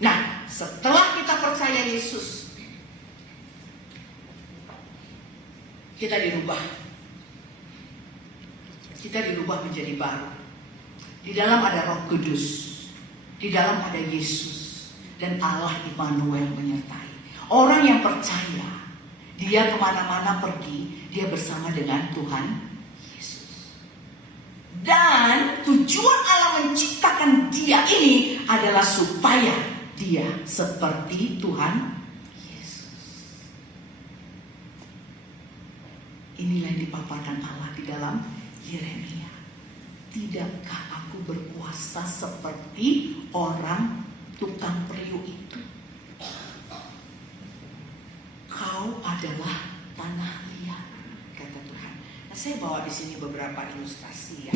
Nah, setelah kita percaya Yesus, kita dirubah. Kita dirubah menjadi baru. Di dalam ada Roh Kudus, di dalam ada Yesus, dan Allah Immanuel menyertai. Orang yang percaya, dia kemana-mana pergi, dia bersama dengan Tuhan Yesus. Dan tujuan Allah menciptakan dia ini adalah supaya dia seperti Tuhan Yesus. Inilah yang dipaparkan Allah di dalam Yeremia. Tidakkah aku berkuasa seperti orang tukang periuk itu? Kau adalah tanah liat, kata Tuhan. Nah, saya bawa di sini beberapa ilustrasi ya.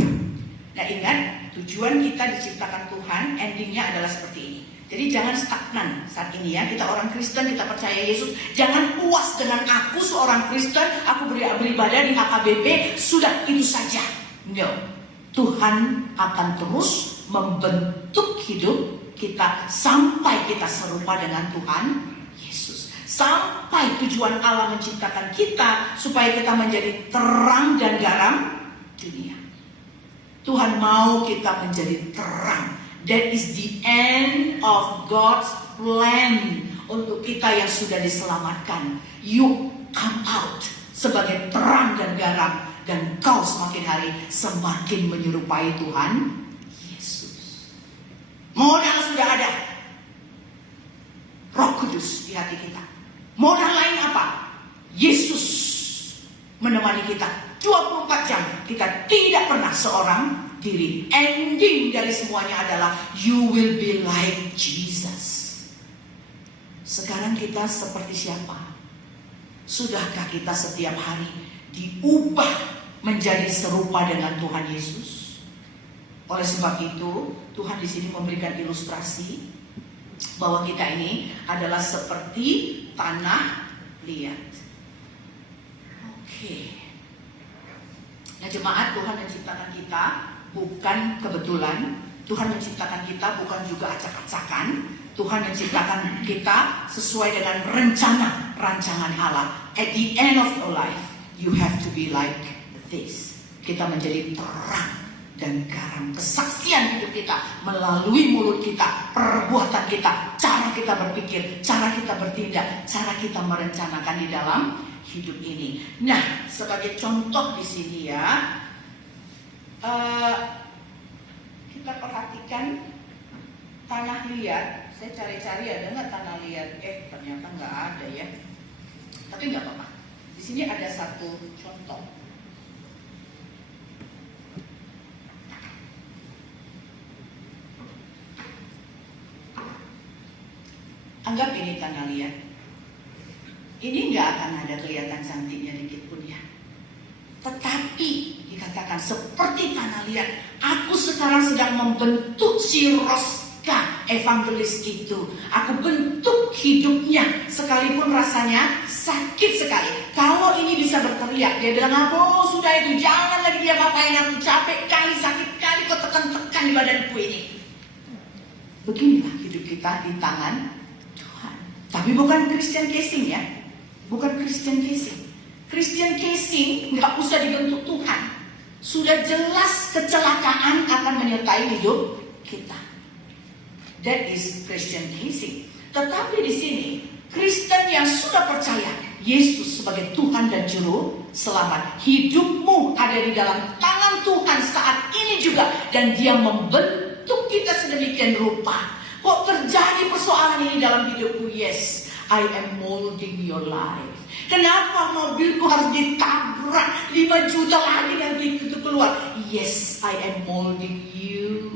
Nah, ingat, tujuan kita diciptakan Tuhan, endingnya adalah seperti ini. Jadi jangan stagnan saat ini ya. Kita orang Kristen, kita percaya Yesus. Jangan puas dengan aku seorang Kristen, aku beribadah di HKBP, sudah itu saja. No. Tuhan akan terus membentuk hidup kita sampai kita serupa dengan Tuhan Yesus. Sampai tujuan Allah menciptakan kita supaya kita menjadi terang dan garam dunia. Tuhan mau kita menjadi terang. That is the end of God's plan untuk kita yang sudah diselamatkan. You come out sebagai terang dan garam. Dan kau semakin hari semakin menyerupai Tuhan Yesus. Modal sudah ada. Roh Kudus di hati kita. Modal lain apa? Yesus menemani kita 24 jam. Kita tidak pernah seorang diri. Ending dari semuanya adalah you will be like Jesus. Sekarang kita seperti siapa? Sudahkah kita setiap hari diubah menjadi serupa dengan Tuhan Yesus? Oleh sebab itu, Tuhan di sini memberikan ilustrasi bahwa kita ini adalah seperti tanah liat. Oke. Nah, jemaat, Tuhan menciptakan kita bukan kebetulan. Tuhan menciptakan kita bukan juga acak-acakan. Tuhan menciptakan kita sesuai dengan rancangan Allah. At the end of your life, you have to be like this. Kita menjadi terang dan garam. Kesaksian hidup kita melalui mulut kita, perbuatan kita, cara kita berpikir, cara kita bertindak, cara kita merencanakan di dalam hidup ini. Nah, sebagai contoh di sini ya, kita perhatikan tanah liat. Saya cari-cari ada nggak tanah liat? Ternyata nggak ada ya. Tapi nggak apa-apa. Di sini ada satu contoh. Anggap ini tanah liat. Ini nggak akan ada kelihatan cantiknya dikit pun ya. Tetapi dikatakan seperti tanah liat. Aku sekarang sedang membentuk si Roska evangelis itu. Aku bentuk hidupnya sekalipun rasanya sakit sekali. Kalau ini bisa berteriak, dia bilang, "Oh, sudah itu, jangan lagi dia ngapain, aku capek kali, sakit kali, kau tekan-tekan di badanku ini." Beginilah hidup kita di tangan Tuhan. Tapi bukan Christian casing ya. Bukan Christian casing. Christian casing nggak usah dibentuk Tuhan. Sudah jelas kecelakaan akan menyertai hidup kita. That is Christian casing. Tetapi di sini Kristen yang sudah percaya Yesus sebagai Tuhan dan Juru Selamat, hidupmu ada di dalam tangan Tuhan saat ini juga, dan Dia membentuk kita sedemikian rupa. Kok terjadi persoalan ini dalam hidupku? Yes, I am molding your life. Kenapa mobilku harus ditabrak 5 juta lagi nanti itu keluar? Yes, I am molding you.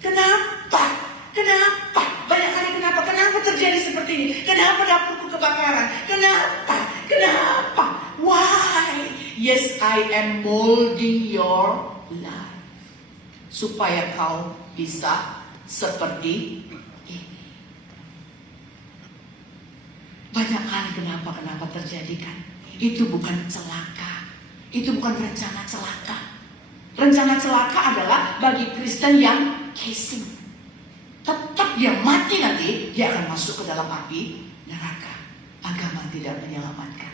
Kenapa? Kenapa? Banyak kali kenapa? Kenapa terjadi seperti ini? Kenapa dapurku kebakaran? Kenapa? Kenapa? Why? Yes, I am molding your life. Supaya kau bisa seperti ini. Banyak kali kenapa terjadi kan? Itu bukan celaka. Itu bukan rencana celaka. Rencana celaka adalah bagi Kristen yang casing. dia mati nanti, dia akan masuk ke dalam api neraka. Agama tidak menyelamatkan,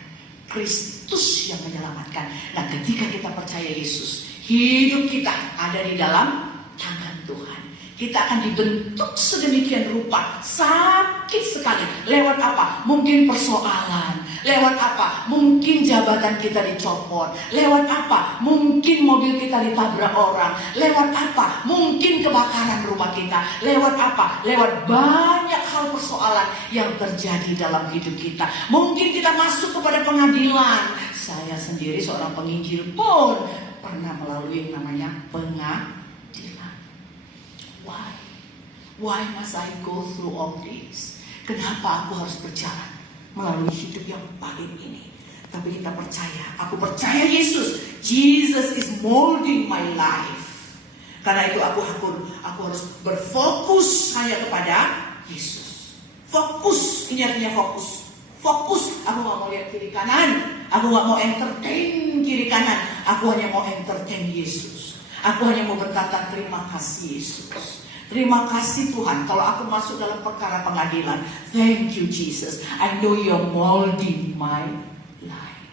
Kristus yang menyelamatkan. Nah, ketika kita percaya Yesus, hidup kita ada di dalam tangan Tuhan. Kita akan dibentuk sedemikian rupa, sakit sekali. Lewat apa? Mungkin persoalan. Lewat apa? Mungkin jabatan kita dicopot. Lewat apa? Mungkin mobil kita ditabrak orang. Lewat apa? Mungkin kebakaran rumah kita. Lewat apa? Lewat banyak hal persoalan yang terjadi dalam hidup kita. Mungkin kita masuk kepada pengadilan. Saya sendiri seorang penginjil pun pernah melalui yang namanya pengadilan. Why? Why must I go through all this? Kenapa aku harus berjalan melalui hidup yang pahit ini? Tapi kita percaya, aku percaya Yesus. Jesus is molding my life. Karena itu aku harus berfokus hanya kepada Yesus. Fokus, ini artinya fokus. Fokus, aku gak mau lihat kiri kanan. Aku gak mau entertain kiri kanan. Aku hanya mau entertain Yesus. Aku hanya mau berkata terima kasih Yesus. Terima kasih Tuhan kalau aku masuk dalam perkara pengadilan. Thank you Jesus. I know you're molding my life.